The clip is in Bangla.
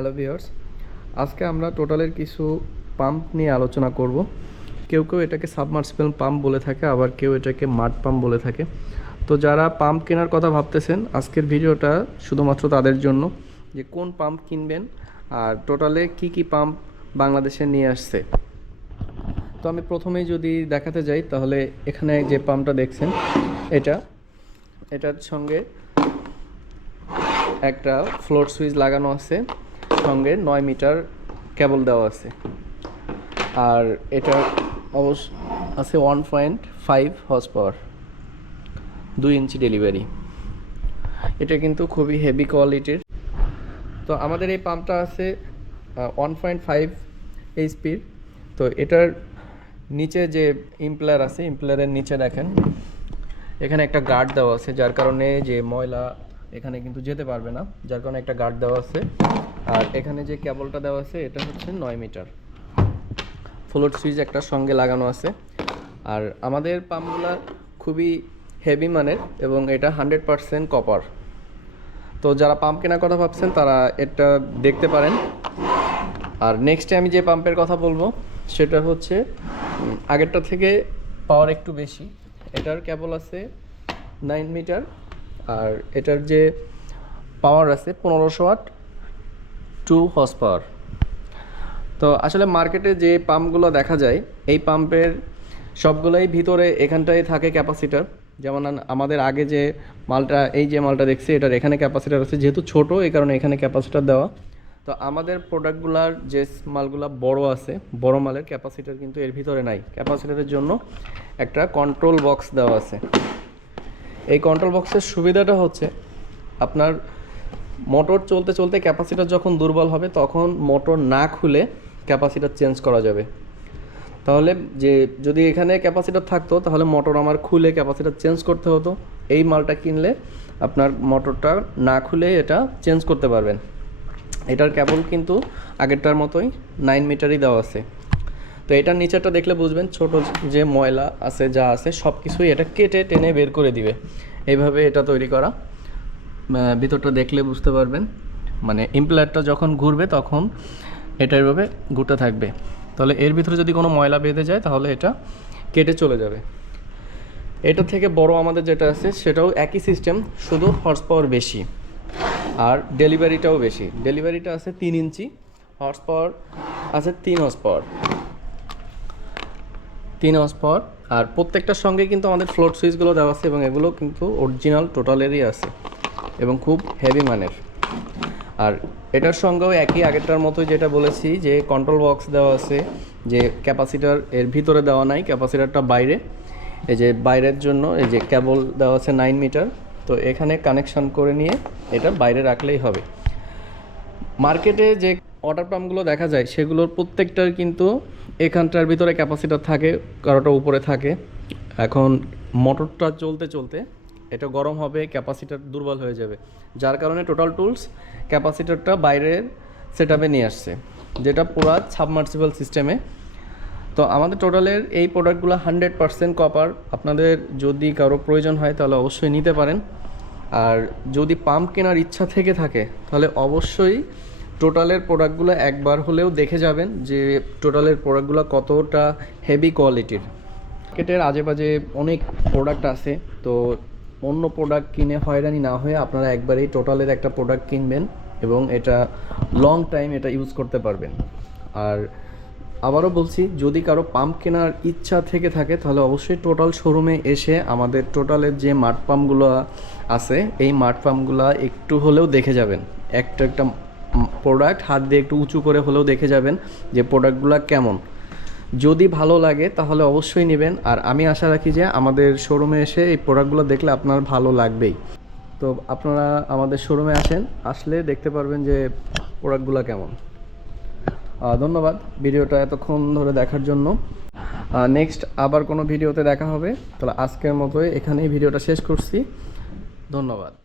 হ্যালো ভিউয়ার্স আজকে আমরা টোটালের কিছু পাম্প নিয়ে আলোচনা করব। কেউ কেউ এটাকে সাবমার্সিবল পাম্প বলে থাকে, আবার কেউ এটাকে মাড পাম্প বলে থাকে। তো যারা পাম্প কেনার কথা ভাবতেছেন, আজকের ভিডিওটা শুধুমাত্র তাদের জন্য যে কোন পাম্প কিনবেন আর টোটালে কি কি পাম্প বাংলাদেশে নিয়ে আসছে। তো আমি প্রথমেই যদি দেখাতে যাই, তাহলে এখানে যে পাম্পটা দেখছেন, এটা, এটার সঙ্গে একটা ফ্লোর সুইচ লাগানো আছে। সঙ্গে নয় মিটার কেবল দেওয়া আছে। আর এটা অবশ্য আছে one point five horsepower দুই ইঞ্চি ডেলিভারি এটা কিন্তু খুবই হেভি কোয়ালিটির তো আমাদের এই পাম্পটা আছে ওয়ান পয়েন্ট ফাইভ এইচপির তো এটার নিচে যে ইমপ্লার আছে ইমপ্লারের নিচে দেখেন, এখানে একটা গার্ড দেওয়া আছে, যার কারণে যে ময়লা এখানে কিন্তু যেতে পারবে না, যার কারণে একটা গার্ড দেওয়া আছে। আর এখানে যে কেবলটা দেওয়া আছে, এটা হচ্ছে নয় মিটার। ফ্লোট সুইচ একটা সঙ্গে লাগানো আছে। আর আমাদের পাম্পগুলা খুবই হেভি মানের এবং এটা হান্ড্রেড পারসেন্ট কপার তো যারা পাম্প কেনার কথা ভাবছেন, তারা এটা দেখতে পারেন। আর নেক্সটে আমি যে পাম্পের কথা বলব, সেটা হচ্ছে আগেরটা থেকে পাওয়ার একটু বেশি। এটার কেবল আছে নাইন মিটার আর এটার যে পাওয়ার আছে পনেরোশো ওয়াট টু হর্স পাওয়ার তো আসলে মার্কেটে যে পাম্পগুলো দেখা যায়, এই পাম্পের সবগুলোই ভিতরে এখানটায় থাকে ক্যাপাসিটার যেমন আমাদের আগে যে মালটা, এই যে মালটা দেখছি, এটার এখানে ক্যাপাসিটার আছে, যেহেতু ছোট, এই কারণে এখানে ক্যাপাসিটার দেওয়া। তো আমাদের প্রোডাক্টগুলার যে মালগুলা বড় আছে, বড় মালের ক্যাপাসিটার কিন্তু এর ভিতরে নাই। ক্যাপাসিটারের জন্য একটা কন্ট্রোল বক্স দেওয়া আছে। এই কন্ট্রোল বক্সের সুবিধাটা হচ্ছে আপনার মোটর চলতে চলতে ক্যাপাসিটার যখন দুর্বল হবে, তখন মোটর না খুলে ক্যাপাসিটার চেঞ্জ করা যাবে। তাহলে যে, যদি এখানে ক্যাপাসিটার থাকতো, তাহলে মোটর আমার খুলে ক্যাপাসিটার চেঞ্জ করতে হতো। এই মালটা কিনলে আপনার মোটরটা না খুলে এটা চেঞ্জ করতে পারবেন। এটার কেবল কিন্তু আগেরটার মতোই নাইন মিটারই দেওয়া আছে। তো এটার নিচেরটা দেখলে বুঝবেন, ছোট যে ময়লা আছে, যা আছে সব কিছুই এটা কেটে টেনে বের করে দিবে। এইভাবে এটা তৈরি করা। ভিতরটা দেখলে বুঝতে পারবেন। মানে ইমপ্লারটা যখন ঘুরবে তখন এটা এভাবে ঘুরতে থাকবে। তাহলে এর ভিতরে যদি কোনো ময়লা বেঁধে যায়, তাহলে এটা কেটে চলে যাবে। এটা থেকে বড় আমাদের যেটা আছে, সেটাও একই সিস্টেম শুধু হর্স পাওয়ার বেশি। আর ডেলিভারিটাও বেশি। ডেলিভারিটা আছে তিন ইঞ্চি হর্স পাওয়ার আছে তিন হর্স পাওয়ার তিন পাওয়ার আর প্রত্যেকটার সঙ্গে কিন্তু আমাদের ফ্লোট সুইচগুলো দেওয়া আছে এবং এগুলো কিন্তু অরিজিনাল টোটালেরই আছে এবং খুব হেভি মানের। আর এটার সঙ্গেও একই আগেরটার মতোই যেটা বলেছি, যে কন্ট্রোল বক্স দেওয়া আছে, যে ক্যাপাসিটার এর ভিতরে দেওয়া নাই ক্যাপাসিটারটা বাইরে। এই যে বাইরের জন্য, এই যে কেবল দেওয়া আছে নাইন মিটার তো এখানে কানেকশন করে নিয়ে এটা বাইরে রাখলেই হবে। মার্কেটে যে ওয়াটার পাম্পগুলো দেখা যায়, সেগুলোর প্রত্যেকটার কিন্তু এখানটার ভিতরে ক্যাপাসিটার থাকে কারোটা উপরে থাকে। এখন মোটরটা চলতে চলতে এটা গরম হবে ক্যাপাসিটার দুর্বল হয়ে যাবে। যার কারণে টোটাল টুলস ক্যাপাসিটারটা বাইরের সেট নিয়ে আসছে, যেটা পুরা সাবমার্সিবল সিস্টেমে তো আমাদের টোটালের এই প্রোডাক্টগুলো হান্ড্রেড পারসেন্ট কপার আপনাদের যদি কারও প্রয়োজন হয়, তাহলে অবশ্যই নিতে পারেন। আর যদি পাম্প কেনার ইচ্ছা থেকে থাকে, তাহলে অবশ্যই টোটালের প্রোডাক্টগুলো একবার হলেও দেখে যাবেন যে টোটালের প্রোডাক্টগুলো কতটা হেভি কোয়ালিটির মার্কেটের আজে বাজে অনেক প্রোডাক্ট আছে, তো অন্য প্রোডাক্ট কিনে হয়রানি না হয়ে আপনারা একবারেই টোটালের একটা প্রোডাক্ট কিনবেন এবং এটা লং টাইম এটা ইউজ করতে পারবেন। আর আবারও বলছি, যদি কারও পাম্প কেনার ইচ্ছা থেকে থাকে, তাহলে অবশ্যই টোটাল শোরুমে এসে আমাদের টোটালের যে মাঠ পাম্পগুলো আছে, এই মাঠ পাম্পগুলো একটু হলেও দেখে যাবেন। একটা একটা প্রোডাক্ট হাত দিয়ে একটু উঁচু করে হলেও দেখে যাবেন যে প্রোডাক্টগুলো কেমন। যদি ভালো লাগে তাহলে অবশ্যই নেবেন। আর আমি আশা রাখি যে আমাদের শোরুমে এসে এই প্রোডাক্টগুলো দেখলে আপনার ভালো লাগবেই। তো আপনারা আমাদের শোরুমে আসেন, আসলে দেখতে পারবেন যে প্রোডাক্টগুলো কেমন। ধন্যবাদ ভিডিওটা এতক্ষণ ধরে দেখার জন্য। নেক্সট আবার কোনো ভিডিওতে দেখা হবে। তাহলে আজকের মতোই এখানেই ভিডিওটা শেষ করছি। ধন্যবাদ।